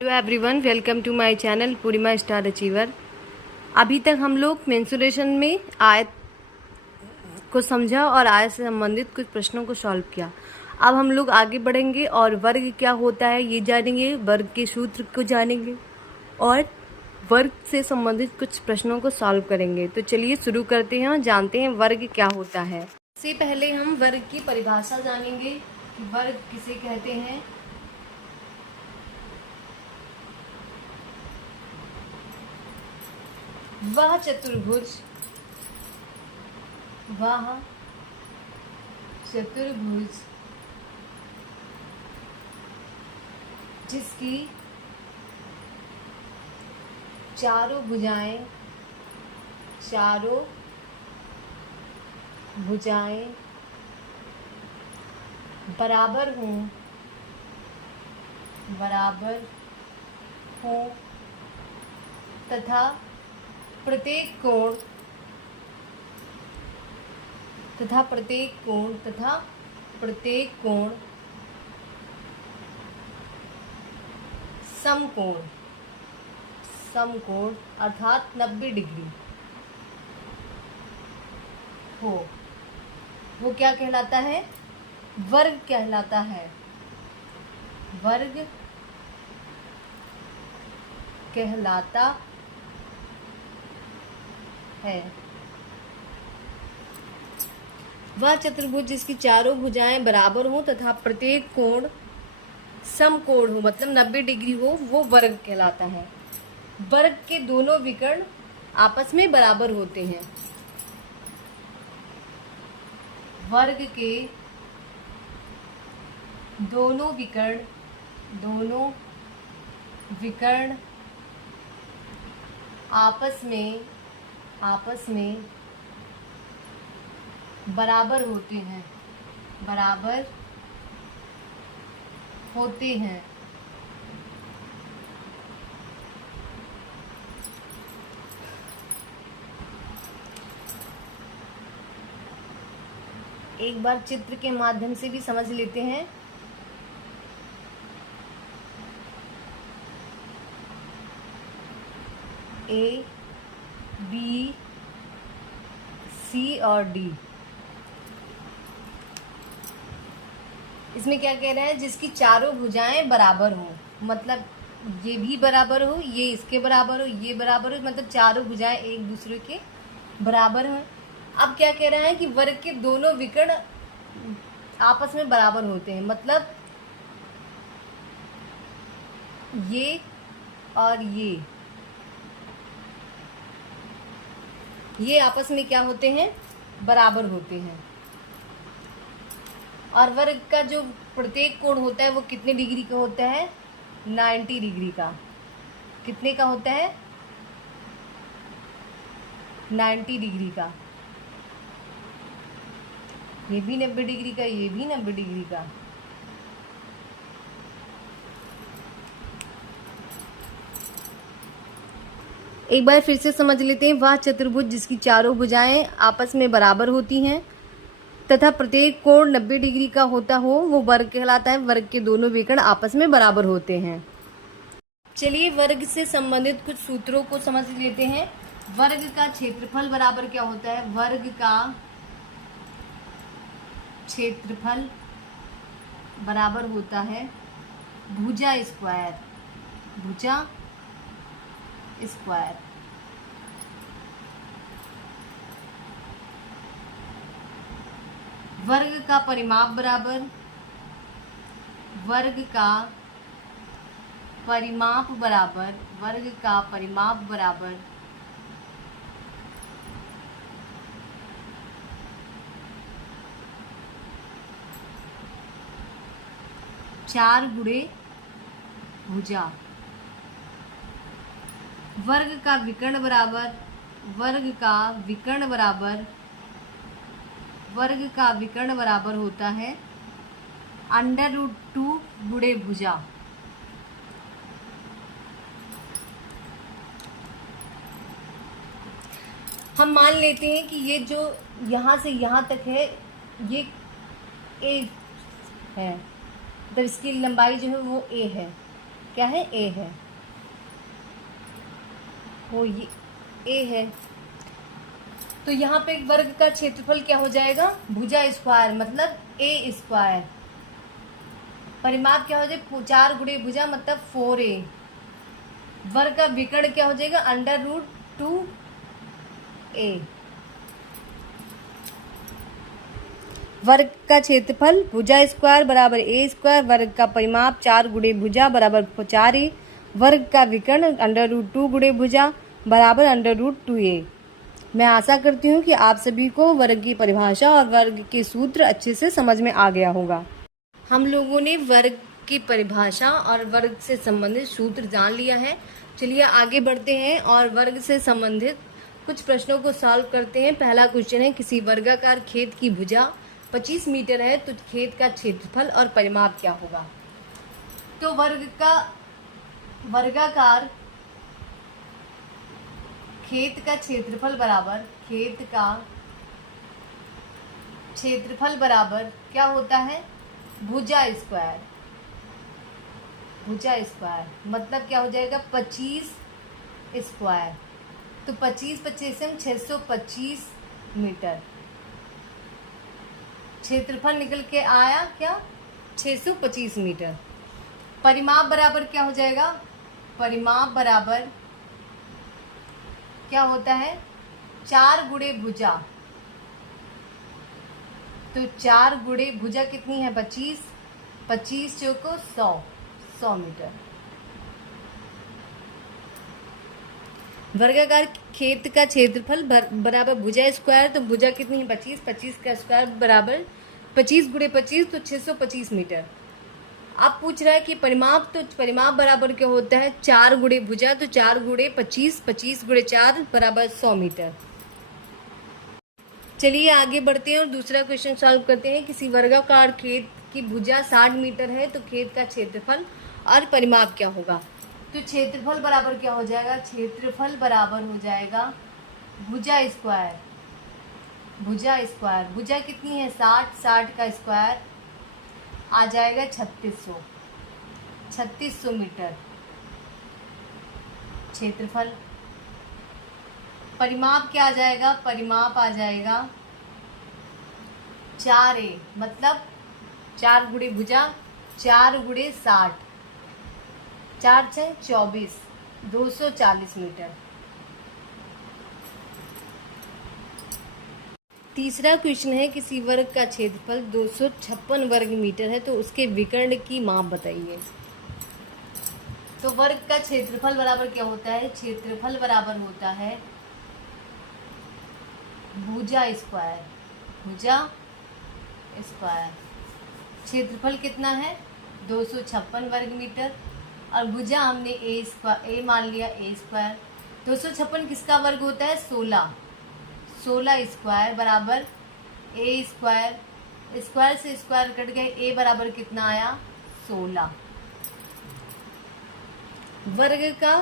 Hello everyone, welcome to my channel Purnima star achiever. अभी तक हम लोग मेंसुरेशन में आयत को समझा और आयत से संबंधित कुछ प्रश्नों को सॉल्व किया। अब हम लोग आगे बढ़ेंगे और वर्ग क्या होता है ये जानेंगे, वर्ग के सूत्र को जानेंगे और वर्ग से संबंधित कुछ प्रश्नों को सॉल्व करेंगे। तो चलिए शुरू करते हैं और जानते हैं वर्ग क्या होता है। इससे पहले हम वर्ग की परिभाषा जानेंगे कि वर्ग किसे कहते हैं। वह चतुर्भुज जिसकी चारों भुजाएं बराबर हों तथा प्रत्येक कोण समकोण अर्थात 90 डिग्री हो, वो क्या कहलाता है? वर्ग कहलाता है। वर्ग कहलाता है। वह चतुर्भुज जिसकी चारों भुजाएं बराबर हो तथा प्रत्येक कोण समकोण हो, मतलब 90 डिग्री हो, वो वर्ग कहलाता है। वर्ग के दोनों विकर्ण आपस में बराबर होते हैं। वर्ग के दोनों विकर्ण आपस में बराबर होते हैं। एक बार चित्र के माध्यम से भी समझ लेते हैं। ए, बी, सी और डी। इसमें क्या कह रहे हैं? जिसकी चारों भुजाएं बराबर हो, मतलब ये भी बराबर हो, ये इसके बराबर हो, ये बराबर हो, मतलब चारों भुजाएं एक दूसरे के बराबर हैं। अब क्या कह रहा है कि वर्ग के दोनों विकर्ण आपस में बराबर होते हैं, मतलब ये और ये आपस में क्या होते हैं? बराबर होते हैं। और वर्ग का जो प्रत्येक कोण होता है वो कितने डिग्री का होता है? 90 डिग्री का। कितने का होता है? 90 डिग्री का। ये भी 90 डिग्री का, ये भी 90 डिग्री का। एक बार फिर से समझ लेते हैं। वह चतुर्भुज जिसकी चारों भुजाएं आपस में बराबर होती हैं तथा प्रत्येक कोण 90 डिग्री का होता हो, वो वर्ग कहलाता है। वर्ग के दोनों विकर्ण आपस में बराबर होते हैं। चलिए वर्ग से संबंधित कुछ सूत्रों को समझ लेते हैं। वर्ग का क्षेत्रफल बराबर क्या होता है? वर्ग का क्षेत्रफल बराबर होता है भुजा स्क्वायर। वर्ग का परिमाप बराबर 4 गुणे भुजा। वर्ग का विकर्ण बराबर होता है √2 गुणे भुजा। हम मान लेते हैं कि ये जो यहाँ से यहाँ तक है ये ए है, तो इसकी लंबाई जो है वो ए है। क्या है, ए है, वो ये ए है। तो यहाँ पे एक वर्ग का क्षेत्रफल क्या हो जाएगा, भुजा स्क्वायर, मतलब ए स्क्वायर। परिमाप क्या हो जाएगा, 4 गुणे भुजा मतलब 4a। वर्ग का विकर्ण क्या हो जाएगा, √2a। वर्ग का क्षेत्रफल भुजा स्क्वायर बराबर ए स्क्वायर, वर्ग का परिमाप 4 गुणे भुजा बराबर 4a, वर्ग का विकर्ण √2 गुणे भुजा बराबर √2a। मैं आशा करती हूँ कि आप सभी को वर्ग की परिभाषा और वर्ग के सूत्र अच्छे से समझ में आ गया होगा। हम लोगों ने वर्ग की परिभाषा और वर्ग से संबंधित सूत्र जान लिया है। चलिए आगे बढ़ते हैं और वर्ग से संबंधित कुछ प्रश्नों को सॉल्व करते हैं। पहला क्वेश्चन है, किसी वर्गाकार खेत की भुजा 25 मीटर है तो खेत का क्षेत्रफल और परिमाप क्या होगा। तो वर्गाकार खेत का क्षेत्रफल बराबर क्या होता है, भुजा स्क्वायर। मतलब क्या हो जाएगा, 25 स्क्वायर। तो 25 25 625 मीटर क्षेत्रफल निकल के आया क्या, 625 मीटर। परिमाप बराबर क्या हो जाएगा, परिमाप बराबर क्या होता है, 4 गुणे भुजा। तो 4 गुणे भुजा कितनी है, 25, 25 चौको 100 मीटर। वर्गाकार खेत का क्षेत्रफल बराबर भुजा स्क्वायर। तो भुजा कितनी है, 25, 25 का स्क्वायर बराबर 25 गुणे 25 तो 625 मीटर। अब पूछ रहा है कि परिमाप, तो परिमाप बराबर क्या होता है, 4 गुणे भुजा। तो 4 गुणे 25, 25 गुणे 4 बराबर 100 मीटर। चलिए आगे बढ़ते हैं और दूसरा क्वेश्चन सॉल्व करते हैं। किसी वर्गाकार खेत की भुजा 60 मीटर है तो खेत का क्षेत्रफल और परिमाप क्या होगा। तो क्षेत्रफल बराबर क्या हो जाएगा, क्षेत्रफल बराबर हो जाएगा भुजा स्क्वायर। भुजा कितनी है, 60 का स्क्वायर आ जाएगा 3600 मीटर क्षेत्रफल। परिमाप क्या आ जाएगा, परिमाप आ जाएगा 4a, मतलब 4 गुणे भुजा, 4 गुणे 60, 4 6 24, 240 मीटर। तीसरा क्वेश्चन है, किसी वर्ग का क्षेत्रफल 256 वर्ग मीटर है तो उसके विकर्ण की माप बताइए। तो वर्ग का क्षेत्रफल बराबर क्या होता है, क्षेत्रफल बराबर होता है भुजा स्क्वायर। क्षेत्रफल कितना है, 256 वर्ग मीटर, और भुजा हमने ए मान लिया, ए स्क्वायर। 256 किसका वर्ग होता है, 16 स्क्वायर बराबर ए स्क्वायर। स्क्वायर से स्क्वायर कट गए, ए बराबर कितना आया, 16। वर्ग का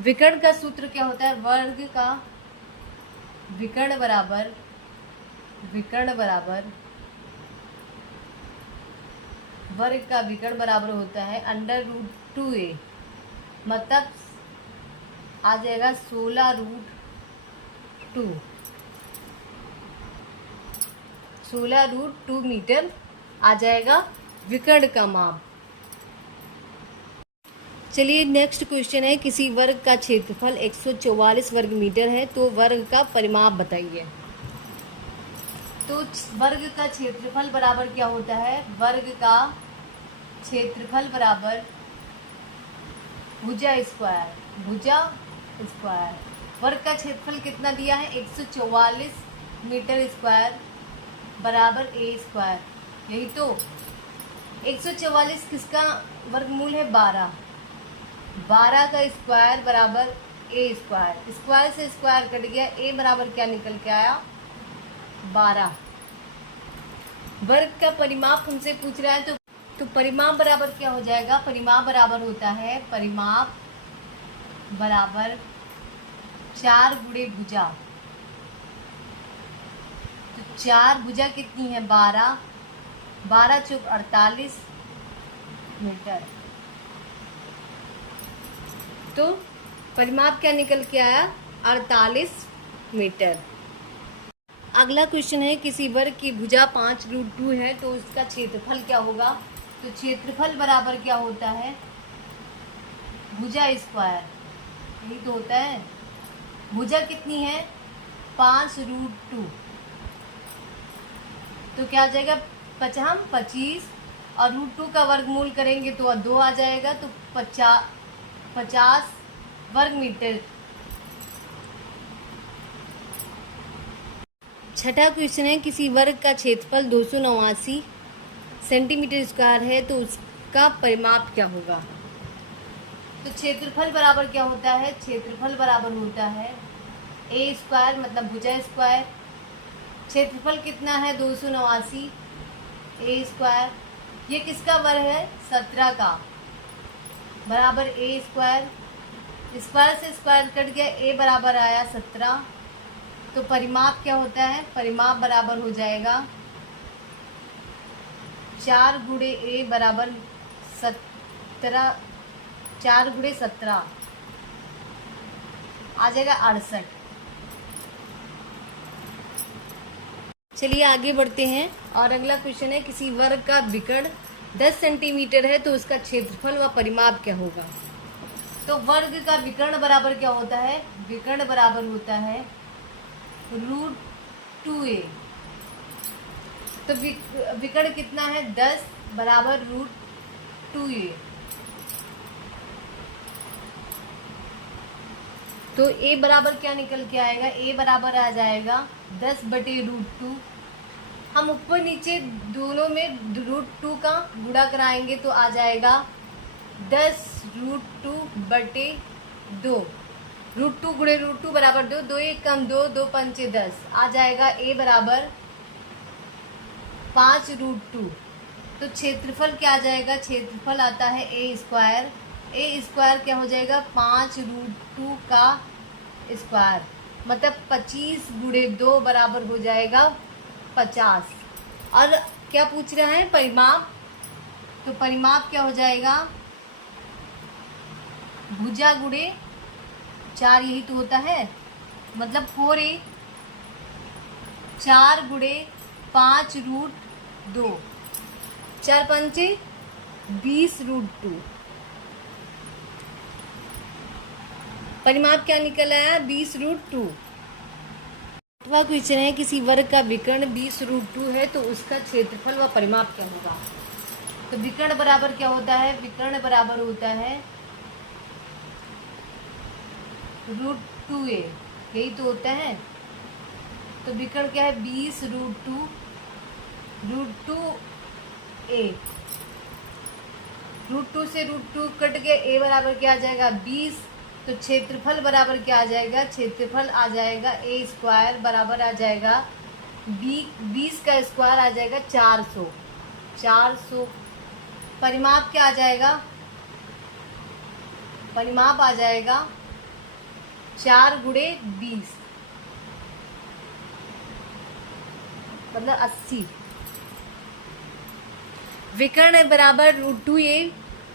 विकर्ण का सूत्र क्या होता है, वर्ग का विकर्ण बराबर वर्ग का विकर्ण बराबर होता है √2a, मतलब आ जाएगा 16√2 मीटर आ जाएगा विकर्ण का माप। चलिए नेक्स्ट क्वेश्चन है, किसी वर्ग का क्षेत्रफल 144 वर्ग मीटर है तो वर्ग का परिमाप बताइए। तो वर्ग का क्षेत्रफल बराबर क्या होता है, वर्ग का क्षेत्रफल बराबर भुजा स्क्वायर। वर्ग का क्षेत्रफल कितना दिया है, 144 मीटर स्क्वायर बराबर ए स्क्वायर। यही तो 144 किसका वर्गमूल है, 12 का स्क्वायर बराबर ए स्क्वायर। स्क्वायर से स्क्वायर कट गया, ए बराबर क्या निकल के आया, 12। वर्ग का परिमाप हमसे पूछ रहा है, तो परिमाप बराबर क्या हो जाएगा, परिमाप बराबर होता है 4 गुणे भुजा। तो 4 भुजा कितनी है, 12 चौक 48 मीटर। तो परिमाप क्या निकल के आया? 48 मीटर। अगला क्वेश्चन है, किसी वर्ग की भुजा 5√2 है तो उसका क्षेत्रफल क्या होगा? तो क्षेत्रफल बराबर क्या होता है? भुजा स्क्वायर, यही तो होता है। भुजा कितनी है? 5√2, तो क्या आ जाएगा? 25 और √2 का वर्गमूल करेंगे तो 2 आ जाएगा, तो 50 वर्ग मीटर। छठा क्वेश्चन है, किसी वर्ग का क्षेत्रफल 289 सेंटीमीटर स्क्वायर है तो उसका परिमाप क्या होगा? तो क्षेत्रफल बराबर क्या होता है? क्षेत्रफल बराबर होता है ए स्क्वायर, मतलब भुजा स्क्वायर। क्षेत्रफल कितना है? 289 ए स्क्वायर। ये किसका वर्ग है? 17 का, बराबर ए स्क्वायर। स्क्वायर से स्क्वायर कट गया, ए बराबर आया 17। तो परिमाप क्या होता है? परिमाप बराबर हो जाएगा 4 गुणे ए बराबर 17, 4 गुणे 17 आ जाएगा 68। चलिए आगे बढ़ते हैं और अगला क्वेश्चन है, किसी वर्ग का विकर्ण 10 सेंटीमीटर है तो उसका क्षेत्रफल व परिमाप क्या होगा? तो वर्ग का विकर्ण बराबर क्या होता है? विकर्ण बराबर होता है √2a। तो विकर्ण कितना है? 10 बराबर √2a। तो a बराबर क्या निकल के आएगा? a बराबर आ जाएगा 10/√2। हम ऊपर नीचे दोनों में √2 का गुणा कराएंगे तो आ जाएगा 10√2/2। √2 गुणे √2 बराबर 2, 2 1 कम 2, 2 पंचे 10 आ जाएगा a बराबर 5√2। तो क्षेत्रफल क्या आ जाएगा? क्षेत्रफल आता है ए स्क्वायर। ए स्क्वायर क्या हो जाएगा? 5√2 का स्क्वायर, मतलब 25 गुणे 2 बराबर हो जाएगा 50। और क्या पूछ रहा है? परिमाप। तो परिमाप क्या हो जाएगा? भुजा गुणे 4, यही तो होता है, मतलब 4a। 4 गुणे 5√2, 4 पंचे 20√2। परिमाप क्या निकल आया? 20√2। अगला क्वेश्चन है, किसी वर्ग का विकर्ण 20√2 है तो उसका क्षेत्रफल व परिमाप क्या होगा? तो विकर्ण बराबर क्या होता है? विकर्ण बराबर होता है √2a, यही तो होता है। तो विकर्ण क्या है? 20√2 √2a। √2 से √2 कट गया, a बराबर क्या आ जाएगा? 20। तो क्षेत्रफल बराबर क्या आ जाएगा? क्षेत्रफल आ जाएगा a स्क्वायर बराबर आ जाएगा 20 का स्क्वायर आ जाएगा 400। 400। परिमाप क्या आ जाएगा? परिमाप आ जाएगा 4 गुणे 20, मतलब 80। विकर्ण बराबर √2a।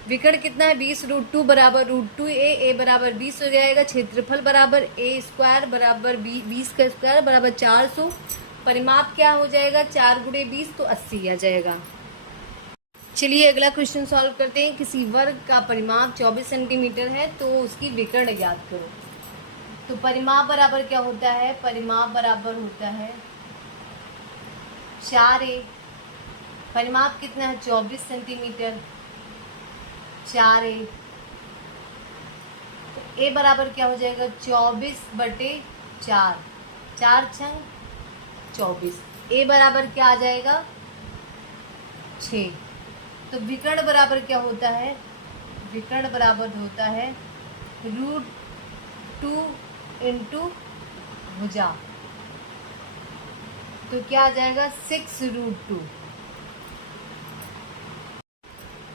विकर्ण कितना है? 20√2 बराबर √2a। a बराबर 20 हो जाएगा। क्षेत्रफल बराबर a स्क्वायर बराबर 20 का स्क्वायर बराबर 400। परिमाप क्या हो जाएगा? 4 गुणे 20, तो 80 आ जाएगा। चलिए अगला क्वेश्चन सॉल्व करते हैं। किसी वर्ग का परिमाप 24 सेंटीमीटर है तो उसकी विकर्ण ज्ञात करो। तो परिमाप बराबर क्या होता है? परिमाप बराबर होता है 4a। परिमाप कितना है? 24 सेंटीमीटर। 4a। तो a बराबर क्या हो जाएगा? 24/4, 4 छंग 24। a बराबर क्या आ जाएगा? 6। तो विकर्ण बराबर क्या होता है? विकर्ण बराबर होता है √2 इंटू भुजा। तो क्या आ जाएगा? 6√2।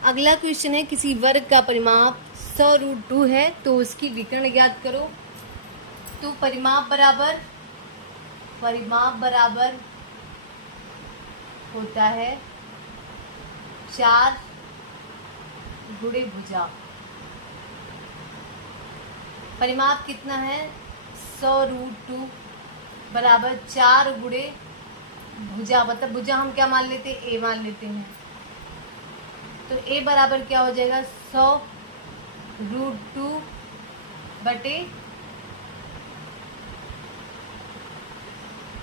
अगला क्वेश्चन है, किसी वर्ग का परिमाप 100√2 है तो उसकी विकर्ण ज्ञात करो। तो परिमाप बराबर होता है 4 गुणे भुजा। परिमाप कितना है 100√2 बराबर 4 गुणे भुजा, मतलब भुजा हम क्या मान लेते हैं, ए मान लेते हैं। तो ए बराबर क्या हो जाएगा 100√2 बटे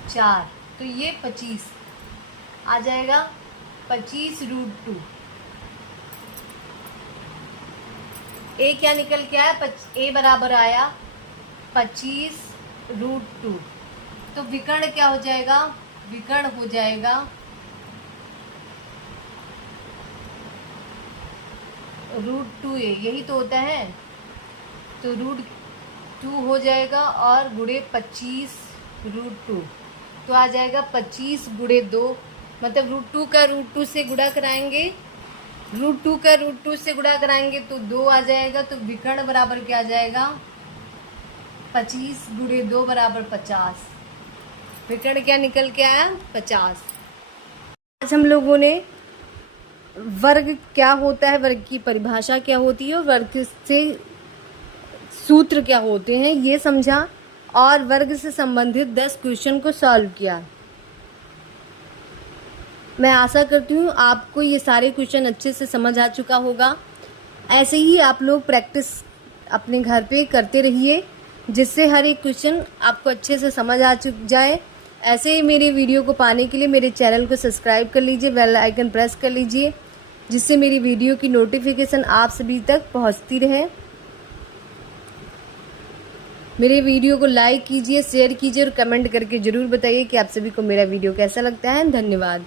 4, तो ये 25 आ जाएगा, 25√2। ए क्या निकल के आया, ए बराबर आया 25√2। तो विकर्ण क्या हो जाएगा, विकर्ण हो जाएगा √2a, यही तो होता है। तो √2 हो जाएगा और गुणे 25√2, तो आ जाएगा 25 गुणे 2, मतलब √2 का √2 से गुणा कराएंगे, √2 का √2 से गुणा कराएंगे तो 2 आ जाएगा। तो विकर्ण बराबर क्या आ जाएगा 25 गुणे 2 बराबर 50। विकर्ण क्या निकल के आया 50। आज हम लोगों ने वर्ग क्या होता है, वर्ग की परिभाषा क्या होती है और वर्ग से सूत्र क्या होते हैं ये समझा, और वर्ग से संबंधित 10 क्वेश्चन को सॉल्व किया। मैं आशा करती हूँ आपको ये सारे क्वेश्चन अच्छे से समझ आ चुका होगा। ऐसे ही आप लोग प्रैक्टिस अपने घर पे करते रहिए, जिससे हर एक क्वेश्चन आपको अच्छे से समझ आ जाए। ऐसे ही मेरे वीडियो को पाने के लिए मेरे चैनल को सब्सक्राइब कर लीजिए, बेल आइकन प्रेस कर लीजिए, जिससे मेरी वीडियो की नोटिफिकेशन आप सभी तक पहुंचती रहे। मेरे वीडियो को लाइक कीजिए, शेयर कीजिए और कमेंट करके ज़रूर बताइए कि आप सभी को मेरा वीडियो कैसा लगता है। धन्यवाद।